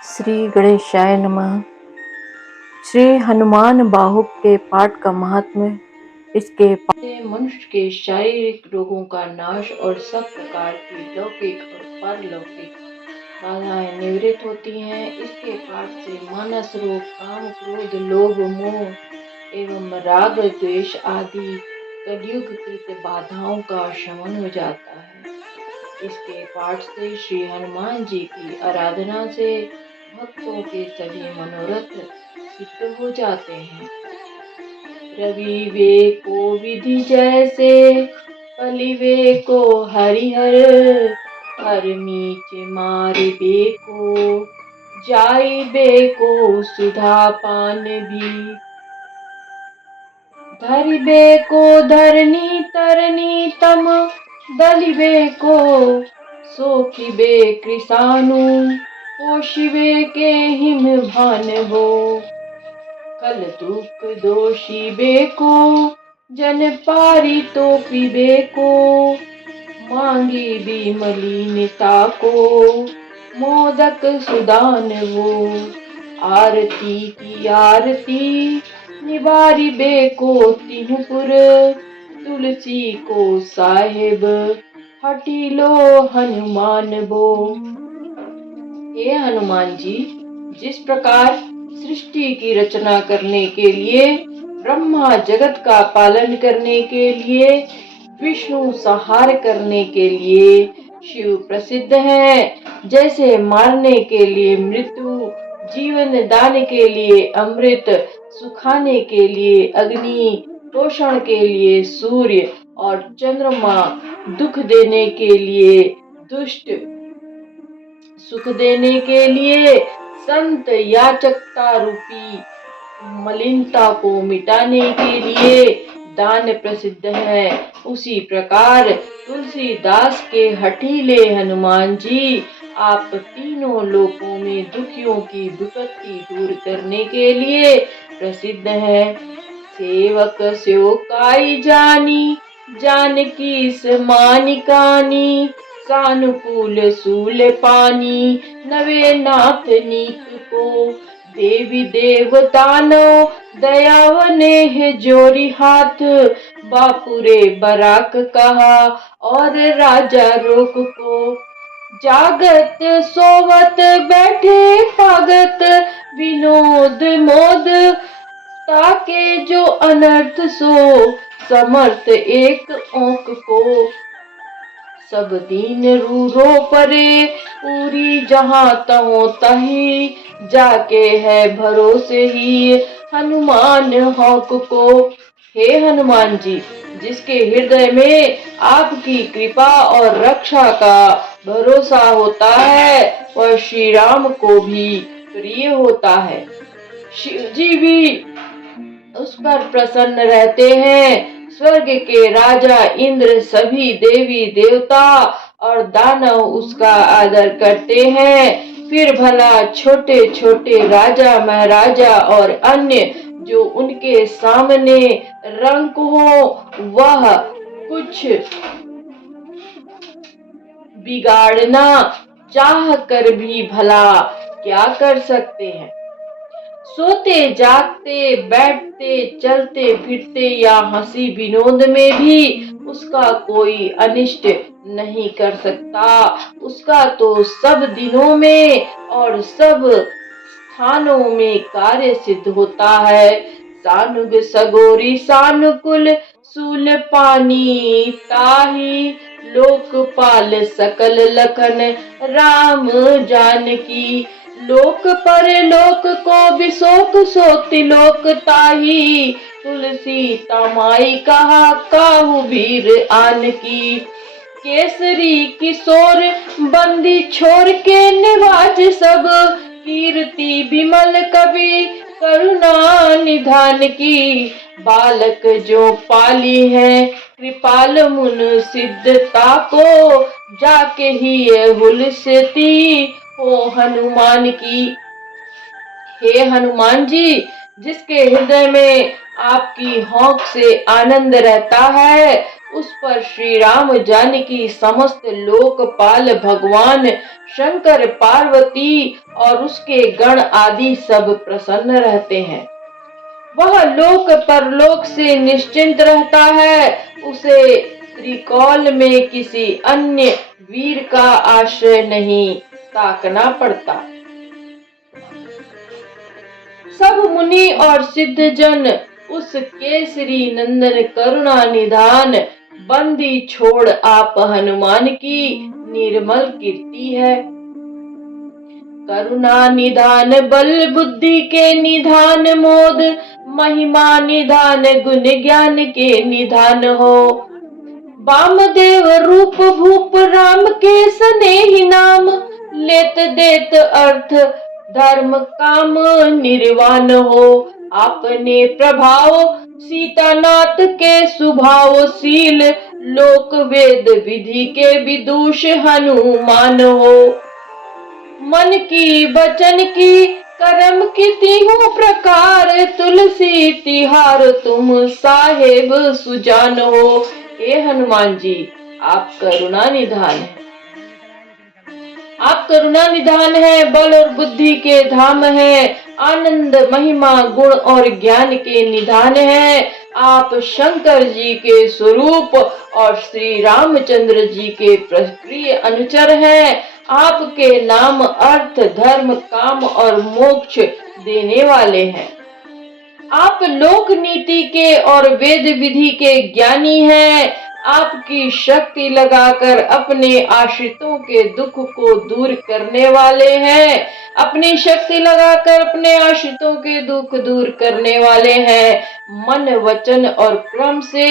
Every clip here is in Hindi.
श्री गणेशाय नमः। श्री हनुमान बाहुक के पाठ का महात्म्य। इसके पाठ से मनुष्य के शारीरिक रोगों का नाश और सब प्रकार की लौकिक और पारलौकिक बाधाएं निवृत्त होती हैं। इसके पाठ से मानस रोग, काम, क्रोध, लोभ, मोह एवं राग, द्वेष आदि कलयुग कृत बाधाओं का शमन हो जाता है। इसके पाठ से श्री हनुमान जी की आराधना से भक्तों के सभी मनोरथ सिद्ध हो जाते हैं। रवि वे को विधि जैसे, पलिवे को हरिहर, हर मीच मार बे को, जाई बे को सुधा पान भी, धरिबे को धरनी तरनी तम, दलिबे को सोखिबे कृसानु, पोषिबे के हिम भानवो, कल दुख दोषिबे को, जन पारी तो पीबे को, मांगी बिमलिनता को, मोदक सुदानवो, आरती की आरती निवारिबे को तिहुपुर, तुलसी को साहेब हटिलो हनुमान बो। हे हनुमान जी, जिस प्रकार सृष्टि की रचना करने के लिए, ब्रह्मा जगत का पालन करने के लिए, विष्णु संहार करने के लिए शिव प्रसिद्ध हैं, जैसे मारने के लिए मृत्यु, जीवन दान के लिए अमृत, सुखाने के लिए अग्नि, पोषण के लिए सूर्य और चंद्रमा, दुख देने के लिए दुष्ट, सुख देने के लिए संत, याचकता रूपी मलिनता को मिटाने के लिए दान प्रसिद्ध है। उसी प्रकार तुलसीदास के हठीले हनुमान जी आप तीनों लोकों में दुखियों की विपत्ति दूर करने के लिए प्रसिद्ध है। सेवक स्यो काई जानी, जानकी समानिकानी, सानुकूल सूल पानी, नवे नाथ नीक को, देवी देवतानो दयावने है जोरी हाथ, बापुरे बराक कहा और राजा रोक को, जागत सोवत बैठे पागत, विनोद मोद ताके जो अनर्थ सो, समर्थ एक ओंक को, सब दीन रूरो परे, पूरी जहाँ तहो तही, जाके है भरोसे ही हनुमान हौक को। हे हनुमान जी, जिसके हृदय में आपकी कृपा और रक्षा का भरोसा होता है, वह श्री राम को भी प्रिय होता है। शिव जी भी उस पर प्रसन्न रहते हैं। स्वर्ग के राजा इंद्र, सभी देवी देवता और दानव उसका आदर करते हैं। फिर भला छोटे छोटे राजा महाराजा और अन्य जो उनके सामने रंक हो, वह कुछ बिगाड़ना चाह कर भी भला क्या कर सकते हैं। सोते जागते बैठते चलते फिरते या हंसी विनोद में भी उसका कोई अनिष्ट नहीं कर सकता। उसका तो सब दिनों में और सब स्थानों में कार्य सिद्ध होता है। सानुग सगोरी सानुकुल, सूल पानी ताही, लोकपाल सकल लखन, राम जानकी, लोक परे लोक को बिशोक सोति लोक ताही, तुलसी तमाई कहा काहू वीर आन की, केसरी किशोर बंदी छोर के निवाज सब, कीर्ति विमल कवि करुणा निधान की, बालक जो पाली है कृपाल मुन सिद्धता को, जाके ही हुलसती हो हनुमान की। हे हनुमान जी, जिसके हृदय में आपकी हौक से आनंद रहता है, उस पर श्री राम जानकी समस्त लोकपाल भगवान शंकर पार्वती और उसके गण आदि सब प्रसन्न रहते हैं। वह लोक परलोक से निश्चिंत रहता है। उसे त्रिकौल में किसी अन्य वीर का आश्रय नहीं ताकना पड़ता। सब मुनि और सिद्ध जन उस केसरी नंदन करुणा निधान बंदी छोड़ आप हनुमान की निर्मल कीर्ति है। करुणा निधान बल बुद्धि के निधान मोद महिमा निधान गुण ज्ञान के निधान हो। वामदेव रूप भूप राम के स्नेही नाम लेत देत अर्थ धर्म काम निर्वाण हो। आपने प्रभाव सीतानाथ के सुभावशील लोक वेद विधि के विदुष हनुमान हो। मन की वचन की कर्म की तीनों प्रकार तुलसी तिहार तुम साहेब सुजान हो। हे हनुमान जी, आप करुणा निधान है। आप करुणा निधान है, बल और बुद्धि के धाम है, आनंद महिमा गुण और ज्ञान के निधान है। आप शंकर जी के स्वरूप और श्री रामचंद्र जी के प्रिय अनुचर हैं। आपके नाम अर्थ धर्म काम और मोक्ष देने वाले हैं। आप लोक नीति के और वेद विधि के ज्ञानी हैं। आपकी शक्ति लगाकर अपने आश्रितों के दुख को दूर करने वाले हैं। अपनी शक्ति लगाकर अपने आश्रितों के दुख दूर करने वाले हैं। मन वचन और क्रम से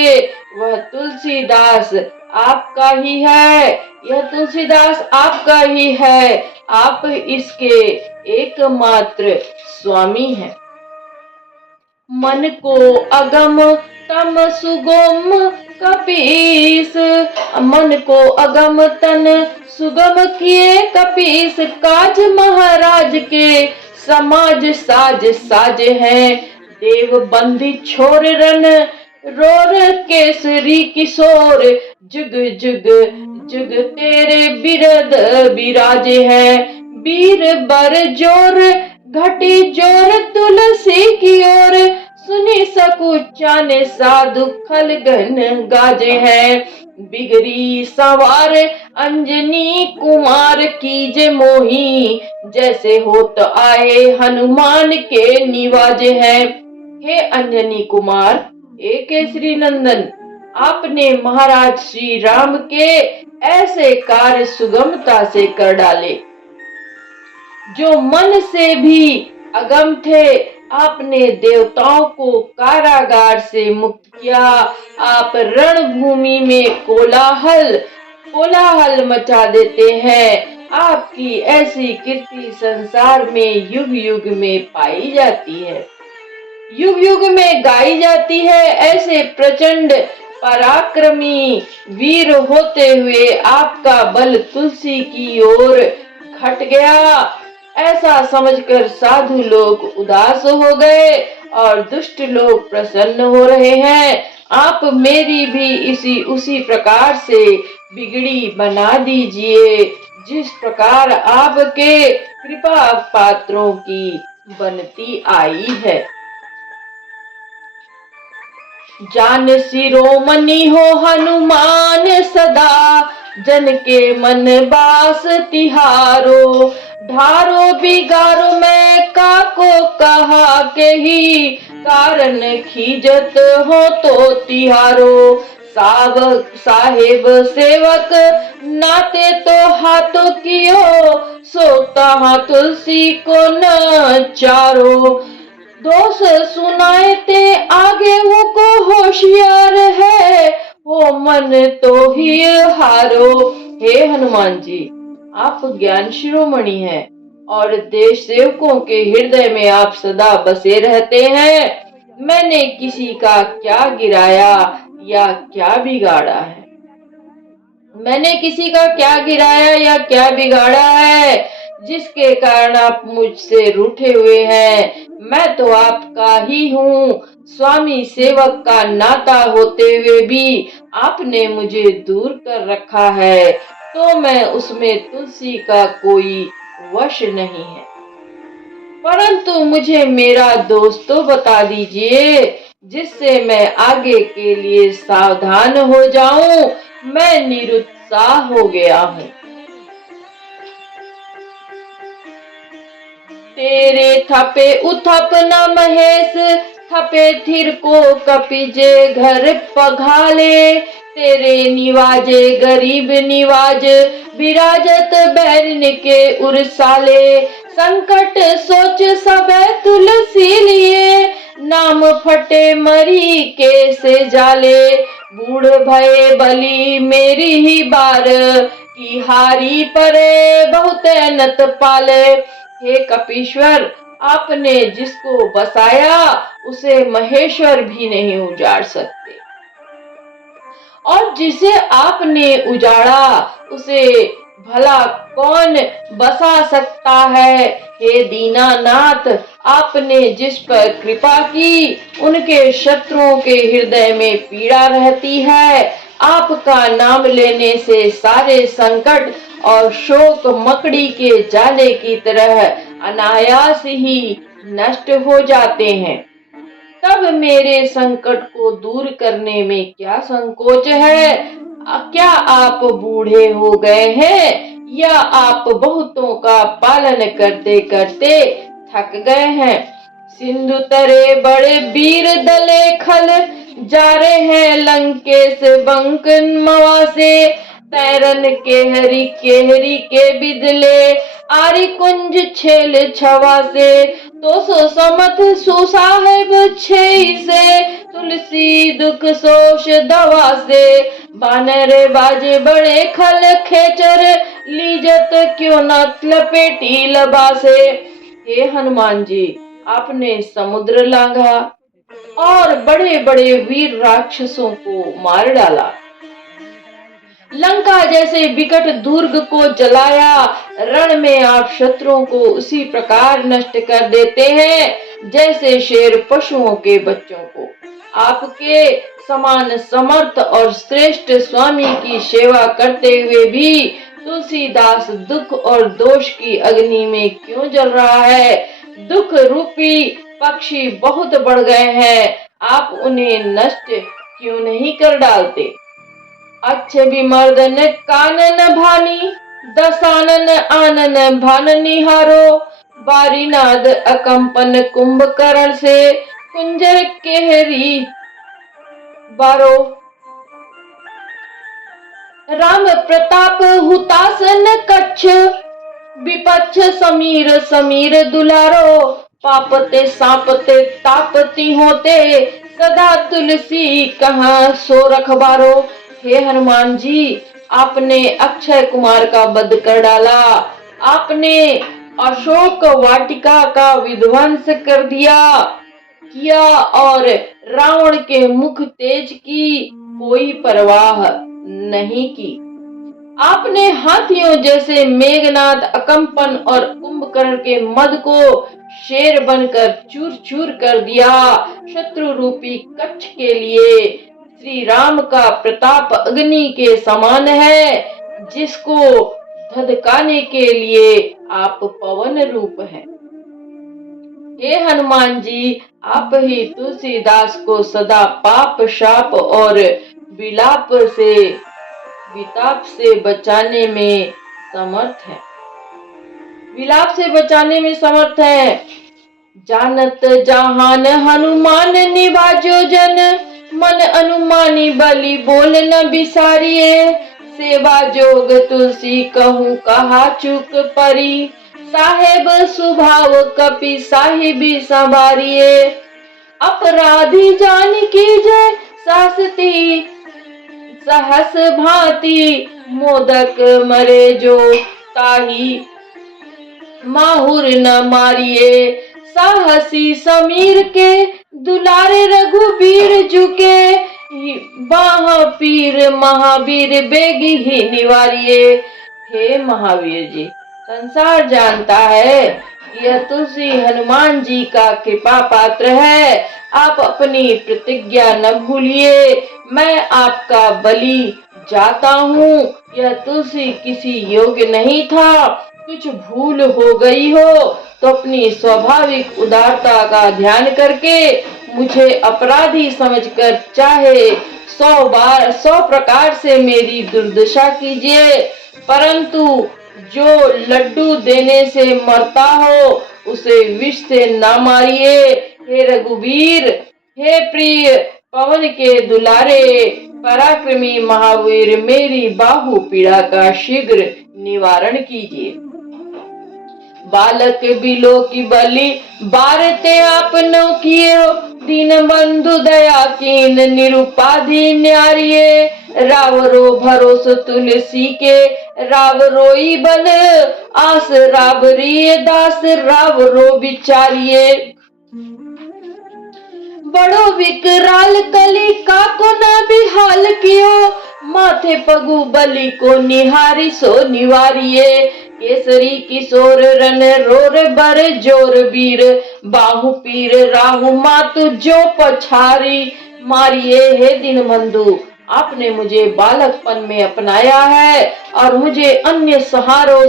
वह तुलसीदास आपका ही है। यह तुलसीदास आपका ही है। आप इसके एकमात्र स्वामी हैं। मन को अगम तम सुगम कपीस, मन को अगम तन सुगम किए कपीस। काज महाराज के समाज साज साज हैं। देव बंदी छोर रन रोर केसरी किशोर। जुग जुग जुग तेरे बिरद बिराजे हैं। वीर बर जोर घटी जोर तुलसी की ओर। सुनी सकुचा ने साधु खलगन गाजे हैं। बिगड़ी सवार अंजनी कुमार कीजे मोही। जैसे होत आए हनुमान के निवाजे हैं। हे अंजनी कुमार, हे केसरी नंदन, आपने महाराज श्री राम के ऐसे कार्य सुगमता से कर डाले जो मन से भी अगम थे। आपने देवताओं को कारागार से मुक्त किया। आप रणभूमि में कोलाहल मचा देते हैं। आपकी ऐसी कीर्ति संसार में युग युग में पाई जाती है, युग युग में गाई जाती है। ऐसे प्रचंड पराक्रमी वीर होते हुए आपका बल तुलसी की ओर घट गया। ऐसा समझकर साधु लोग उदास हो गए और दुष्ट लोग प्रसन्न हो रहे हैं। आप मेरी भी उसी प्रकार से बिगड़ी बना दीजिए जिस प्रकार आपके कृपा पात्रों की बनती आई है। जान शिरोमणि हो हनुमान सदा, जन के मन बास तिहारो। ढारो बिगारो मैं काको कहा के ही, कारण खीजत हो तो तिहारो। साहेब सेवक नाते तो हाथों कियो, सोता तुलसी को न चारो। दोष सुनाए ते आगे वो को होशियार है, वो मन तो ही हारो। हे हनुमान जी, आप ज्ञान शिरोमणि हैं और देश सेवकों के हृदय में आप सदा बसे रहते हैं। मैंने किसी का क्या गिराया या क्या बिगाड़ा है? मैंने किसी का क्या गिराया या क्या बिगाड़ा है जिसके कारण आप मुझसे रूठे हुए हैं? मैं तो आपका ही हूँ। स्वामी सेवक का नाता होते हुए भी आपने मुझे दूर कर रखा है, तो मैं उसमें तुलसी का कोई वश नहीं है। परंतु मुझे मेरा दोस्त तो बता दीजिए, जिससे मैं आगे के लिए सावधान हो जाऊं। मैं निरुत्साह हो गया हूँ। तेरे थपे उथप न महेश, थपे थिर को कपिजे घर पघाले। तेरे निवाजे गरीब निवाज, विराजत बैरन के उरसाले। संकट सोच सब तुलसी लिए, नाम फटे मरी के से जाले। बूढ़ भये बली मेरी ही बार, की हारी परे बहुत नत पाले। हे कपीश्वर, आपने जिसको बसाया उसे महेश्वर भी नहीं उजाड़ सकते, और जिसे आपने उजाड़ा उसे भला कौन बसा सकता है। हे दीनानाथ, आपने जिस पर कृपा की उनके शत्रुओं के हृदय में पीड़ा रहती है। आपका नाम लेने से सारे संकट और शोक मकड़ी के जाले की तरह अनायास ही नष्ट हो जाते हैं। तब मेरे संकट को दूर करने में क्या संकोच है? क्या आप बूढ़े हो गए हैं, या आप बहुतों का पालन करते करते थक गए हैं? सिंधु तरे बड़े वीर दले खल, जा रहे हैं लंकेश बंक मवासे। तैरन केहरी के बिदले, आरी कुंज छेल छवा से। तो सो समत सुसाहेब छे से, तुलसी दुख सोश दवा से। बानर बाजे बड़े खल खेचर, लीजत क्यों न लपेटी लबा से। हे हनुमान जी, आपने समुद्र लांघा और बड़े बड़े वीर राक्षसों को मार डाला। लंका जैसे विकट दुर्ग को जलाया। रण में आप शत्रुओं को उसी प्रकार नष्ट कर देते हैं जैसे शेर पशुओं के बच्चों को। आपके समान समर्थ और श्रेष्ठ स्वामी की सेवा करते हुए भी तुलसीदास दुख और दोष की अग्नि में क्यों जल रहा है? दुख रूपी पक्षी बहुत बढ़ गए हैं, आप उन्हें नष्ट क्यों नहीं कर डालते? अच्छे विमर्दन कानन भानी, दसानन आनन भान निहारो। बारीनाद अकंपन कुंभकर्ण से, कुंजर केहरी बारो। राम प्रताप हुतासन कच्छ, विपक्ष समीर समीर दुलारो। पापते सांपते तापती होते, सदा तुलसी कहाँ सो रखबारो। हे हनुमान जी, आपने अक्षय कुमार का वध कर डाला। आपने अशोक वाटिका का विध्वंस कर किया और रावण के मुख तेज की कोई परवाह नहीं की। आपने हाथियों जैसे मेघनाद अकंपन और कुंभकर्ण के मद को शेर बनकर चूर चूर कर दिया। शत्रु रूपी कच्छ के लिए श्री राम का प्रताप अग्नि के समान है, जिसको धधकाने के लिए आप पवन रूप हैं। हे हनुमान जी, आप ही तुलसीदास को सदा पाप शाप और विलाप से विताप से बचाने में समर्थ है। विलाप से बचाने में समर्थ है। जानत जहान हनुमान निवाजो जन, मन अनुमानी बलि बोल न बिसारिए। सेवा जोग तुलसी कहूँ कहा चूक परी, साहेब सुभाव कपि साहिबी संवारिए। अपराधी जान की जय सासती, सहस भांति मोदक मरे जो, ताही माहुर न मारिए। साहसी समीर के दुलारे रघुवीर झुके, बाह पीर महावीर बेगी ही निवारिए। हे महावीर जी, संसार जानता है यह तुलसी हनुमान जी का कृपा पात्र है। आप अपनी प्रतिज्ञा न भूलिए, मैं आपका बलि जाता हूँ। यह तुलसी किसी योग्य नहीं था। कुछ भूल हो गई हो तो अपनी स्वाभाविक उदारता का ध्यान करके मुझे अपराधी समझकर चाहे 100 प्रकार से मेरी दुर्दशा कीजिए, परंतु जो लड्डू देने से मरता हो उसे विष से न मारिए। हे रघुवीर, हे प्रिय पवन के दुलारे, पराक्रमी महावीर, मेरी बाहु पीड़ा का शीघ्र निवारण कीजिए। बालक बिलो की बलि बारते आपनो कियो, दीन बंधु दया कीन निरुपाधि न्यारिये। रावरो भरोस तुलसी के, राव रोई बल आस रावरिये दास, रावरो बिचारिये। बड़ो विकराल कली का को न बिहाल कियो, माथे पगु बलि को निहारी सो निवारिये। केसरी किशोर रन रोर बर जोर वीर, बाहु पीर राहु मातु जो पछारी मारिये। हे दीनबंधु, आपने मुझे बालकपन में अपनाया है और मुझे अन्य सहारों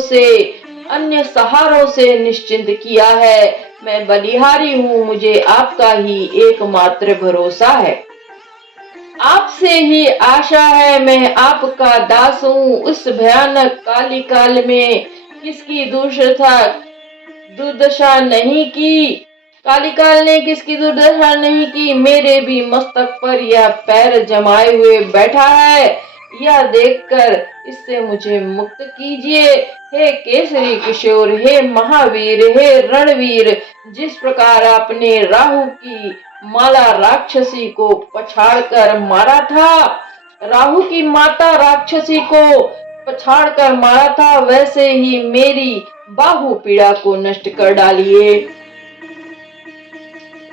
से निश्चिंत किया है। मैं बलिहारी हूँ, मुझे आपका ही एकमात्र भरोसा है। आपसे ही आशा है, मैं आपका दास हूँ। उस भयानक काली काल में किसकी दुर्दशा नहीं की, काली काल ने किसकी दुर्दशा नहीं की। मेरे भी मस्तक पर यह पैर जमाए हुए बैठा है, यह देखकर इससे मुझे मुक्त कीजिए। हे केसरी किशोर, हे महावीर, हे रणवीर, जिस प्रकार आपने राहु की माला राक्षसी को पछाड़कर मारा था, राहु की माता राक्षसी को पछाड़कर मारा था, वैसे ही मेरी बाहु पीड़ा को नष्ट कर डालिए।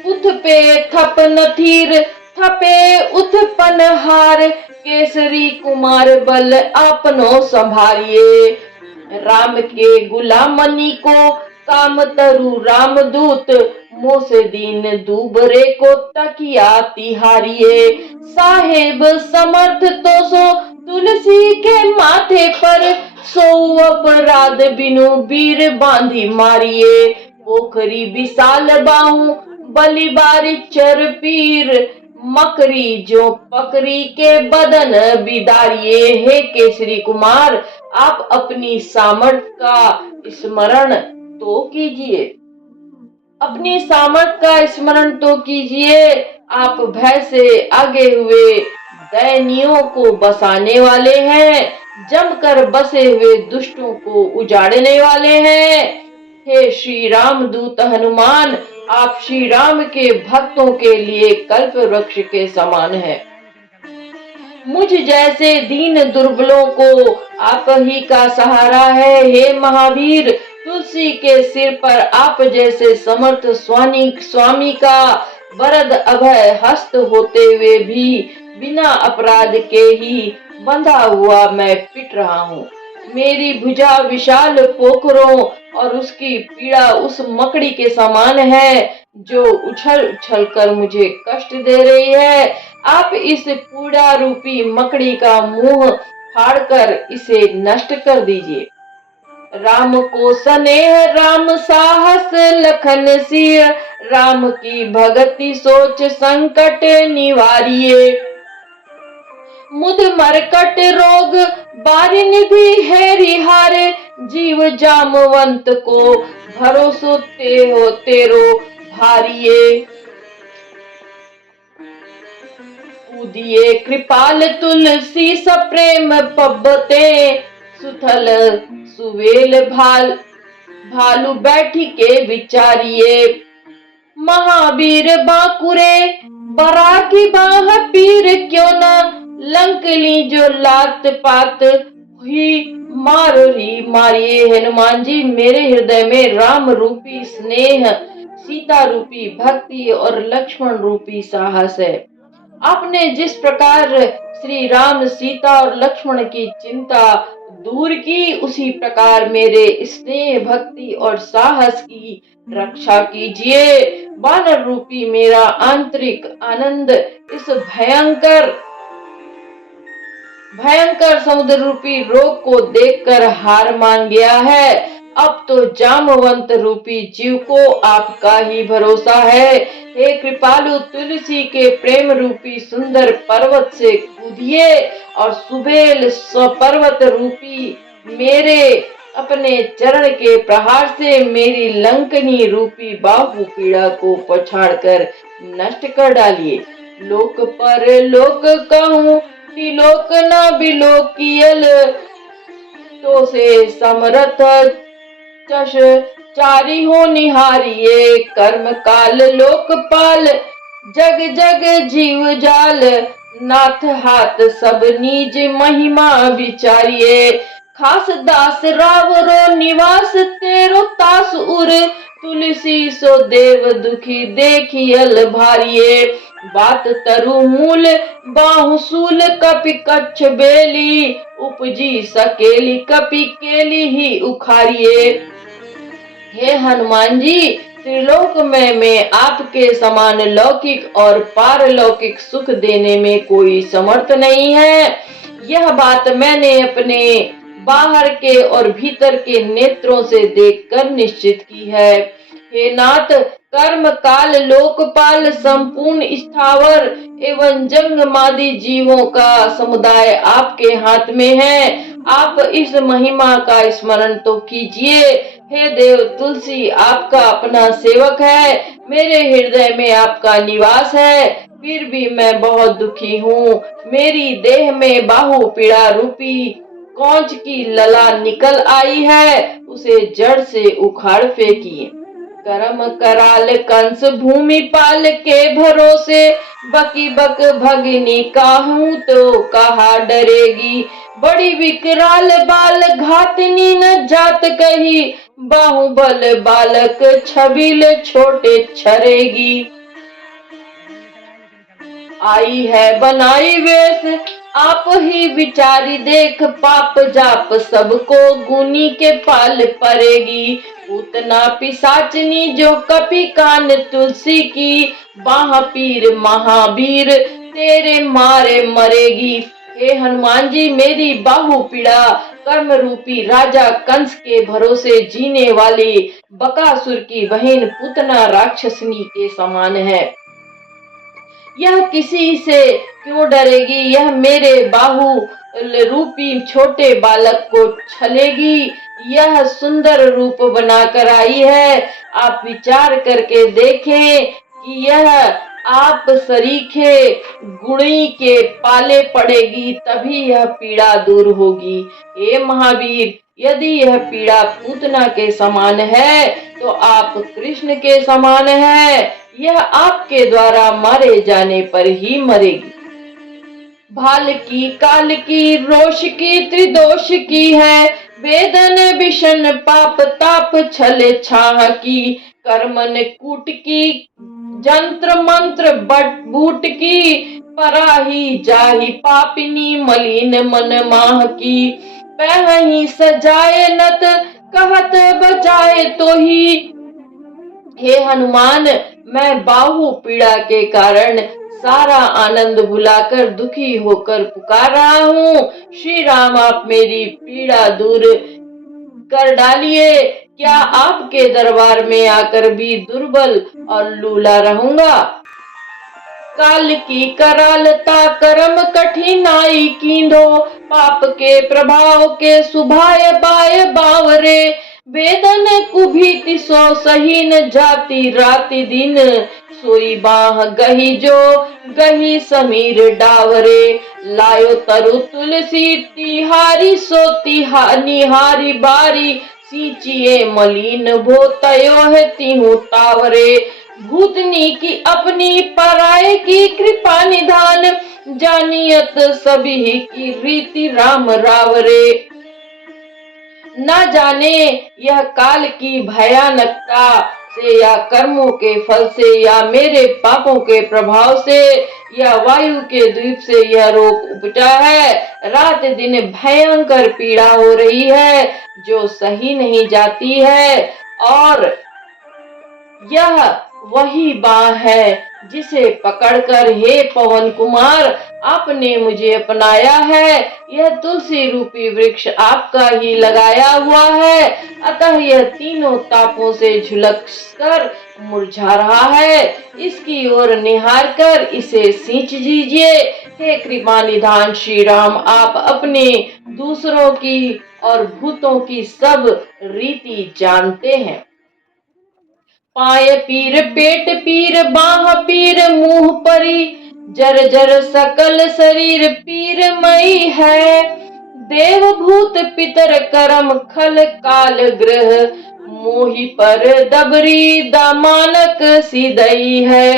उथ पे थप नथीर, थपे उथ पनहार, केसरी कुमार बल आपनो संभालिए। राम के गुलामनी को काम तरु रामदूत, मोस दीन दूबरे को तकिया तिहारिये। साहेब समर्थ तो सो तुलसी के माथे पर, सो अपराध बिनु वीर बांधी मारिये। पोखरी विशाल बाहु बलि बारी चर पीर, मकरी जो पकरी के बदन बिदारिये। हे केसरी कुमार, आप अपनी सामर्थ का स्मरण तो कीजिए, अपनी सामर्थ का स्मरण तो कीजिए। आप भय से आगे हुए दैनियों को बसाने वाले हैं, जमकर बसे हुए दुष्टों को उजाड़ने वाले हैं। हे श्री राम दूत हनुमान, आप श्री राम के भक्तों के लिए कल्प वृक्ष के समान हैं। मुझ जैसे दीन दुर्बलों को आप ही का सहारा है। हे महावीर, तुलसी के सिर पर आप जैसे समर्थ स्वामी का वरद अभय हस्त होते हुए भी बिना अपराध के ही बंधा हुआ मैं पिट रहा हूँ। मेरी भुजा विशाल पोखरों और उसकी पीड़ा उस मकड़ी के समान है जो उछल उछल कर मुझे कष्ट दे रही है। आप इस पीड़ा रूपी मकड़ी का मुंह फाड़कर इसे नष्ट कर दीजिए। राम को स्नेह राम साहस लखन सिय, राम की भगति सोच संकट निवारिये। मुद मरकट रोग बारी निधि है रिहारे, जीव जामवंत को भरोसो तेरो भारिये। कूदिए कृपाल तुलसी सप्रेम पब्बते, सुथल सुवेल भालू बैठी के विचारिये। महावीर बांकुरे बरा की बाह पीर, क्यों न लंकली जो लात पात ही मारिये। हनुमान जी, मेरे हृदय में राम रूपी स्नेह, सीता रूपी भक्ति और लक्ष्मण रूपी साहस है। आपने जिस प्रकार श्री राम, सीता और लक्ष्मण की चिंता दूर की, उसी प्रकार मेरे स्नेह, भक्ति और साहस की रक्षा कीजिए। वानर रूपी मेरा आंतरिक आनंद इस भयंकर भयंकर समुद्र रूपी रोग को देखकर हार मान गया है। अब तो जामवंत रूपी जीव को आपका ही भरोसा है। हे कृपालु, तुलसी के प्रेम रूपी सुंदर पर्वत से कूदिए और सुबेल पर्वत रूपी मेरे अपने चरण के प्रहार से मेरी लंकनी रूपी बाहु पीड़ा को पछाड़कर नष्ट कर डालिए। लोक पर लोक कहूँ, त्रिलोक न बिलोकियल, तो से समरथ चश चारी हो निहारिये। कर्म काल लोकपाल, जग जग जीव जाल, नाथ हाथ सब निज महिमा विचारिये। खास दास रावरो निवास, तेरो तास उर, तुलसी सो देव दुखी देखियल भारिये। बात तरु मूल बाहुसूल, कपि कच्छ बेली, उपजी सकेली कपि केली ही उखाड़िए। हे हनुमान जी, त्रिलोक में मैं आपके समान लौकिक और पारलौकिक सुख देने में कोई समर्थ नहीं है। यह बात मैंने अपने बाहर के और भीतर के नेत्रों से देखकर निश्चित की है। हे नाथ, कर्म काल लोकपाल, संपूर्ण स्थावर एवं जंगमादि जीवों का समुदाय आपके हाथ में है। आप इस महिमा का स्मरण तो कीजिए। हे देव, तुलसी आपका अपना सेवक है, मेरे हृदय में आपका निवास है, फिर भी मैं बहुत दुखी हूँ। मेरी देह में बाहु पीड़ा रूपी कौंच की लला निकल आई है, उसे जड़ से उखाड़ फेंकिए। करम कराल कंस भूमि पाल के भरोसे, बकी बक भगनी काहूं तो कहा डरेगी। बड़ी विकराल बाल घातनी न जात कही, बाहुबल बालक छबिल छोटे छरेगी। आई है बनाई वेश, आप ही विचारी देख, पाप जाप सबको गुनी के पाल पड़ेगी। उतना पिशाचनी जो कपि कान तुलसी की, बाह पीर महावीर तेरे मारे मरेगी। हे हनुमान जी, मेरी बाहु पीड़ा कर्म रूपी राजा कंस के भरोसे जीने वाली बकासुर की बहन पुतना राक्षसनी के समान है। यह किसी से क्यों डरेगी? यह मेरे बाहु रूपी छोटे बालक को छलेगी। यह सुंदर रूप बनाकर आई है। आप विचार करके देखें कि यह आप सरीखे गुणी के पाले पड़ेगी, तभी यह पीड़ा दूर होगी। हे महावीर, यदि यह पीड़ा पूतना के समान है, तो आप कृष्ण के समान है। यह आपके द्वारा मारे जाने पर ही मरेगी। भाल की काल की रोष की त्रिदोष की है, वेदन विषण पाप ताप छल छाह की। कर्मन कूट की जंत्र मंत्र बट बूट की, पराही जाही पापिनी मलिन मन माह की। पहही सजाए नत कहत बजाए तो ही। हे हनुमान, मैं बाहु पीड़ा के कारण सारा आनंद भुलाकर दुखी होकर पुकार रहा हूँ। श्री राम, आप मेरी पीड़ा दूर कर डालिए। क्या आपके दरबार में आकर भी दुर्बल और लूला रहूंगा? काल की करालता कर्म कठिनाई कींधो, पाप के प्रभाव के सुभाय बाय बावरे। वेदन कुभीति सो सही न जाती राति दिन, सोई बाह गही जो गही समीर डावरे। लायो तरु तुलसी तिहारी सो निहारी बारी, सींचिए मलिन भो तयो है तिहु तावरे। भूतनी की अपनी पराये की कृपा निधान, जानियत सभी की रीति राम रावरे। न जाने यह काल की भयानकता से या कर्मों के फल से या मेरे पापों के प्रभाव से या वायु के द्वीप से यह रोग उपजा है। रात दिन भयंकर पीड़ा हो रही है जो सही नहीं जाती है, और यह वही बाँ है जिसे पकड़कर हे पवन कुमार आपने मुझे अपनाया है। यह तुलसी रूपी वृक्ष आपका ही लगाया हुआ है, अतः यह तीनों तापों से झुलस कर मुरझा रहा है। इसकी ओर निहार कर इसे सींच दीजिए। हे कृपा निधान श्री राम, आप अपने दूसरों की और भूतों की सब रीति जानते हैं। पाय पीर, पेट पीर, बाह पीर, मुंह परी, जर जर सकल शरीर पीरमयी है। देव भूत पितर करम खल काल ग्रह, मोहि पर दबरी दामानक सिदई है।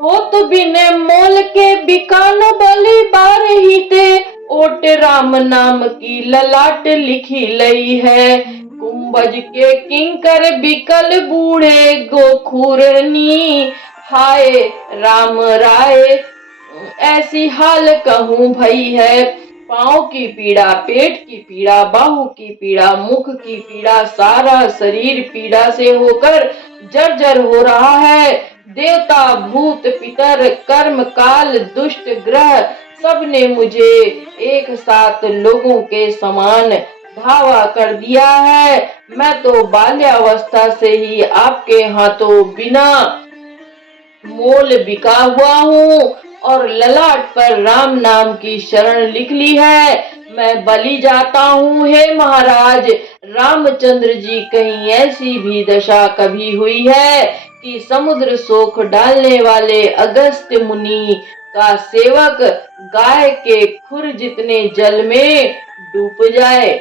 हो तो बिन मोल के बिकान बलि बारही ते, ओट राम नाम की ललाट लिखी लई है। कुंभज के किंकर बिकल बूढ़े गोखुरनी, हाय राम राय ऐसी हाल कहूँ भई है। पाँव की पीड़ा, पेट की पीड़ा, बाहु की पीड़ा, मुख की पीड़ा, सारा शरीर पीड़ा से होकर जर्जर हो रहा है। देवता भूत पितर कर्म काल दुष्ट ग्रह सबने मुझे एक साथ लोगों के समान धावा कर दिया है। मैं तो बाल्यावस्था से ही आपके हाथों बिना मोल बिका हुआ हूँ और ललाट पर राम नाम की शरण लिख ली है। मैं बलि जाता हूँ हे महाराज। रामचंद्र जी, कहीं ऐसी भी दशा कभी हुई है कि समुद्र सोख डालने वाले अगस्त्य मुनि का सेवक गाय के खुर जितने जल में डूब जाए।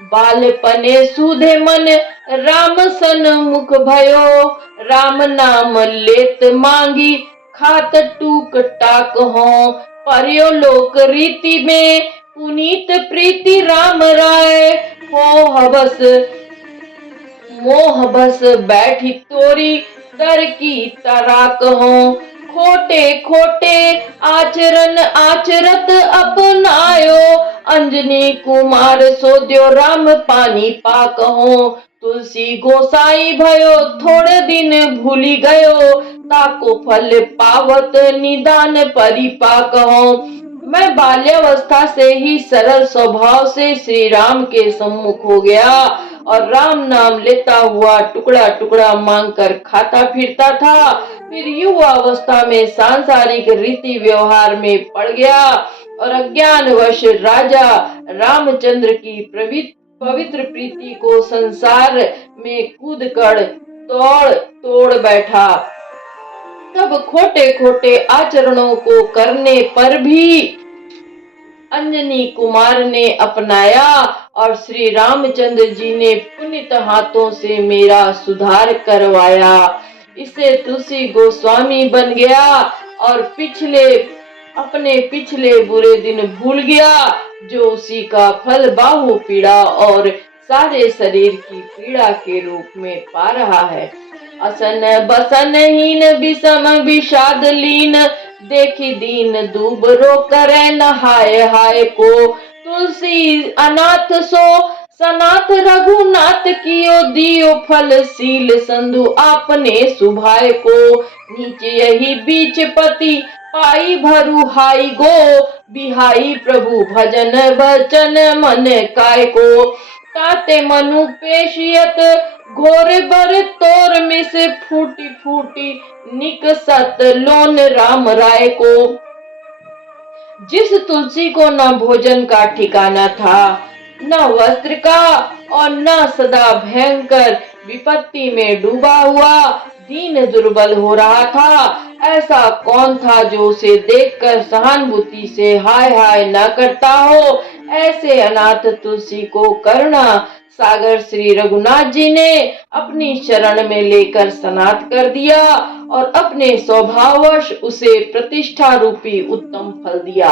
बालपने सूधे मन राम सन मुख भयो, राम नाम लेत मांगी खात टूक टाक हो। पर्यो लोक रीति में पुनीत प्रीति राम राय, हो हवस मोह बस बैठी तोरी तर की तराक हो। खोटे खोटे आचरण आचरत अपनायो, अंजनी कुमार सोद्यो राम पानी पाक हो। तुलसी गोसाई भयो थोड़े दिन भूली गयो, ताको फल पावत निदान परिपाक हो। मैं बाल्यावस्था से ही सरल स्वभाव से श्री राम के सम्मुख हो गया और राम नाम लेता हुआ टुकड़ा टुकड़ा मांगकर खाता फिरता था। फिर युवा अवस्था में सांसारिक रीति व्यवहार में पड़ गया और अज्ञानवश राजा रामचंद्र की पवित्र प्रीति को संसार में कूदकर तोड़ तोड़ बैठा। तब खोटे खोटे आचरणों को करने पर भी अंजनी कुमार ने अपनाया और श्री रामचंद्र जी ने पुनित हाथों से मेरा सुधार करवाया। इससे तुलसी गोस्वामी बन गया और अपने पिछले बुरे दिन भूल गया, जो उसी का फल बाहु पीड़ा और सारे शरीर की पीड़ा के रूप में पा रहा है। असन बसनहीन विषम विषाद लीन, देखी दीन दूबरो करे न हाय हाय को। तुलसी अनाथ सो सनाथ रघुनाथ कियो, दियो फल शील संधु आपने सुभाय को। नीचे यही बीच पति पाई भरु हाई गो, बिहाई प्रभु भजन बचन मन काय को। ताते मनु पेशियत घोर बर तोर मिस, फूटी फूटी निकसत लोन राम राय को। जिस तुलसी को न भोजन का ठिकाना था, न वस्त्र का, और न सदा भयंकर विपत्ति में डूबा हुआ दीन दुर्बल हो रहा था, ऐसा कौन था जो उसे देखकर सहानुभूति से हाय हाय न करता हो। ऐसे अनाथ तुलसी को करुणा सागर श्री रघुनाथ जी ने अपनी शरण में लेकर सनाथ कर दिया और अपने स्वभाववश उसे प्रतिष्ठा रूपी उत्तम फल दिया।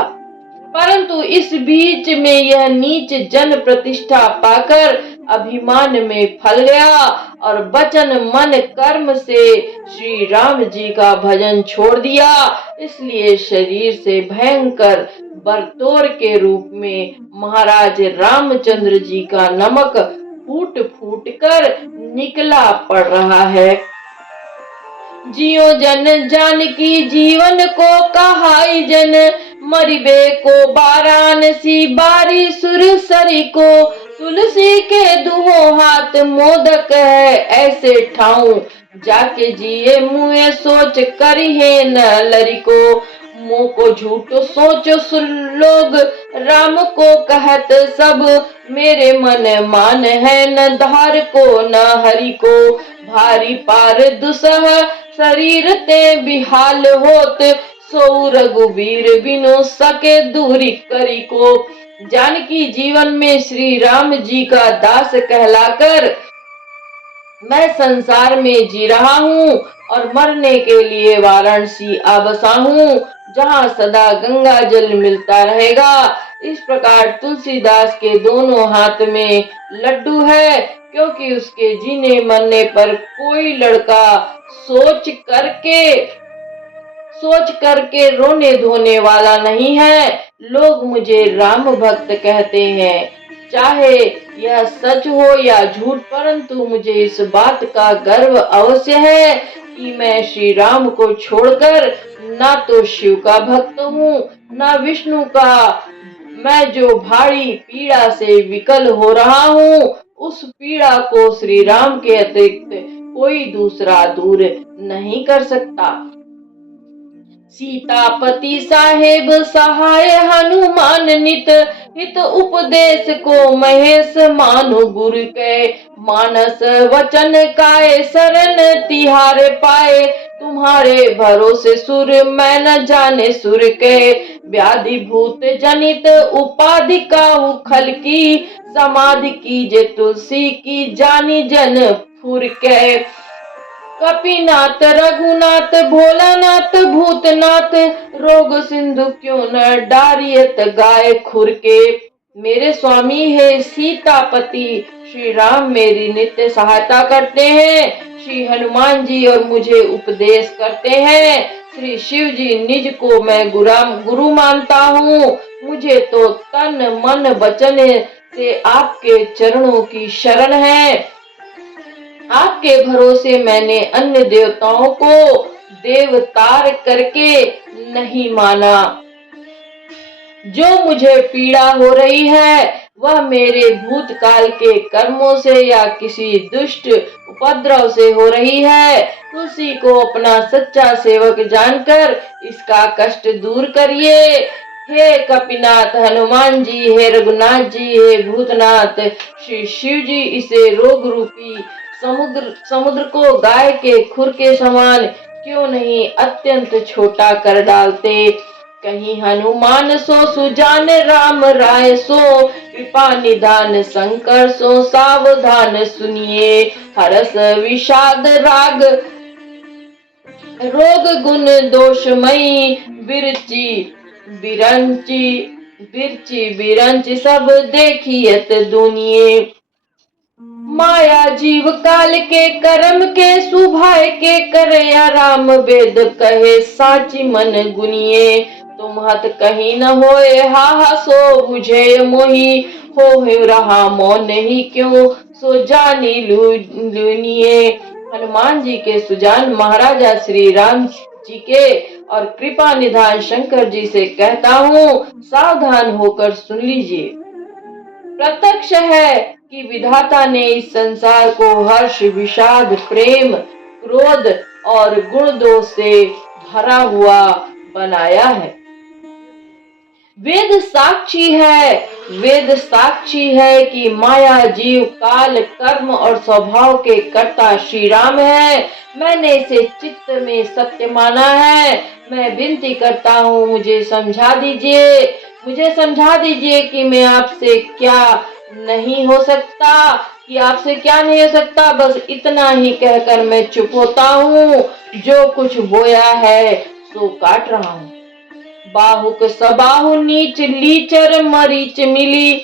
परंतु इस बीच में यह नीच जन प्रतिष्ठा पाकर अभिमान में फल गया और वचन मन कर्म से श्री राम जी का भजन छोड़ दिया। इसलिए शरीर से भयंकर बरतोर के रूप में महाराज रामचंद्र जी का नमक फूट फूट कर निकला पड़ रहा है। जियो जन जानकी जीवन को कहाई जन, मरिबे को वाराणसी बारी सुरसरी को, तुलसी के दुहो हाथ मोदक है ऐसे ठाऊं, जाके जिए मुए सोच करिहे न लरी को। मुँह को झूठ सोचो लोग राम को कहत सब, मेरे मन मान है न धार को न हरि को। भारी पार दुसह शरीर ते बिहाल होत, सो रघुवीर बिनु सके दूरी करी को। जानकी जीवन में श्री राम जी का दास कहलाकर मैं संसार में जी रहा हूँ और मरने के लिए वाराणसी आ बसा हूँ, जहाँ सदा गंगा जल मिलता रहेगा। इस प्रकार तुलसीदास के दोनों हाथ में लड्डू है, क्योंकि उसके जीने मरने पर कोई लड़का सोच करके रोने धोने वाला नहीं है। लोग मुझे राम भक्त कहते हैं, चाहे यह सच हो या झूठ, परंतु मुझे इस बात का गर्व अवश्य है कि मैं श्री राम को छोड़कर ना तो शिव का भक्त हूँ ना विष्णु का। मैं जो भारी पीड़ा से विकल हो रहा हूँ, उस पीड़ा को श्री राम के अतिरिक्त कोई दूसरा दूर नहीं कर सकता। सीतापति साहेब सहाय हनुमान नित, हित उपदेश को महेश मानु गुरु के। मानस वचन काय शरण तिहारे पाए, तुम्हारे भरोसे सुर मैं न जाने सुर के। व्याधि भूत जनित उपाधि काहू खल की, समाधि कीजे तुलसी की जानी जन फुर के। कपिनाथ रघुनाथ भोलानाथ भूतनाथ, रोग सिंधु क्यों न डारियत गाय खुर के। मेरे स्वामी है सीतापति श्री राम मेरी नित्य सहायता करते हैं। श्री हनुमान जी और मुझे उपदेश करते हैं। श्री शिव जी निज को मैं गुरु मानता हूँ। मुझे तो तन मन वचन से आपके चरणों की शरण है। आपके भरोसे मैंने अन्य देवताओं को देवतार करके नहीं माना। जो मुझे पीड़ा हो रही है वह मेरे भूतकाल के कर्मों से या किसी दुष्ट उपद्रव से हो रही है। तुलसी को अपना सच्चा सेवक जानकर इसका कष्ट दूर करिए। हे कपिनाथ हनुमान जी, हे रघुनाथ जी, हे भूतनाथ श्री शिव जी, इसे रोग रूपी समुद्र को गाय के खुर के समान क्यों नहीं अत्यंत छोटा कर डालते। कहीं हनुमान सो सुजान राम राय सो, कृपा निधान शंकर सो सावधान सुनिए। हरस विषाद राग रोग गुण दोषमयी, बिरंची बिरंची सब देखियत दुनिये। माया जीव काल के कर्म के सुभाय के करे, राम वेद कहे साची मन गुनिए। तुम हत कहीं न होए हा सो बुझे मोही, हो रहा मौन ही क्यों सो जानी लुनिए। हनुमान जी के सुजान महाराजा श्री राम जी के और कृपा निधान शंकर जी से कहता हूँ, सावधान होकर सुन लीजिए। प्रत्यक्ष है कि विधाता ने इस संसार को हर्ष विषाद प्रेम क्रोध और गुण दोष से भरा हुआ बनाया है। वेद साक्षी है कि माया जीव काल कर्म और स्वभाव के कर्ता श्री राम है। मैंने इसे चित्त में सत्य माना है। मैं विनती करता हूँ, मुझे समझा दीजिए कि मैं आपसे क्या नहीं हो सकता। बस इतना ही कहकर मैं चुप होता हूँ। जो कुछ बोया है सो काट रहा हूँ। बाहुक सबाहु नीच लीचर मरीच मिली,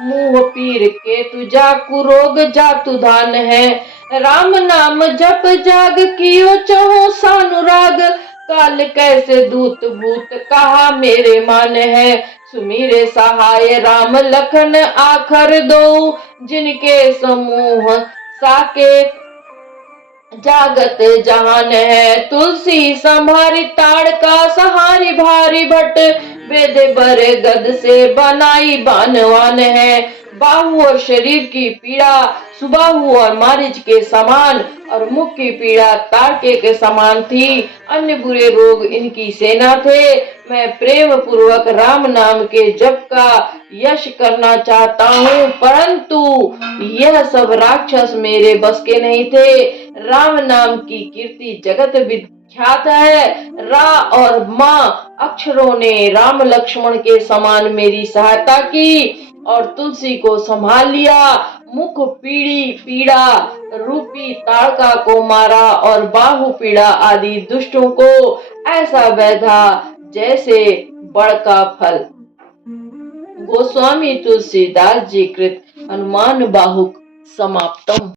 मुँह पीर के तुझा कुरोग जातु धान है। राम नाम जप जाग कियो चहो सानुराग। काल कैसे दूत भूत कहा मेरे मान है। सुमीरे सहाय राम लखन आखर दो। जिनके समूह साकेत जागत जहान है। तुलसी संभारी ताड़का सहारी भारी भट। वेद बर गद से बनाई बानवान है। बाहु और शरीर की पीड़ा सुबाहु और मारिच के समान और मुख की पीड़ा तारके के समान थी। अन्य बुरे रोग इनकी सेना थे। मैं प्रेम पूर्वक राम नाम के जप का यश करना चाहता हूँ, परंतु यह सब राक्षस मेरे बस के नहीं थे। राम नाम की कीर्ति जगत विख्यात है। रा और माँ अक्षरों ने राम लक्ष्मण के समान मेरी सहायता की और तुलसी को संभाल लिया। मुख पीड़ा रूपी ताड़का को मारा और बाहु पीड़ा आदि दुष्टों को ऐसा बैधा जैसे बड़ का फल। गोस्वामी तुलसीदास जी कृत हनुमान बाहुक समाप्तम।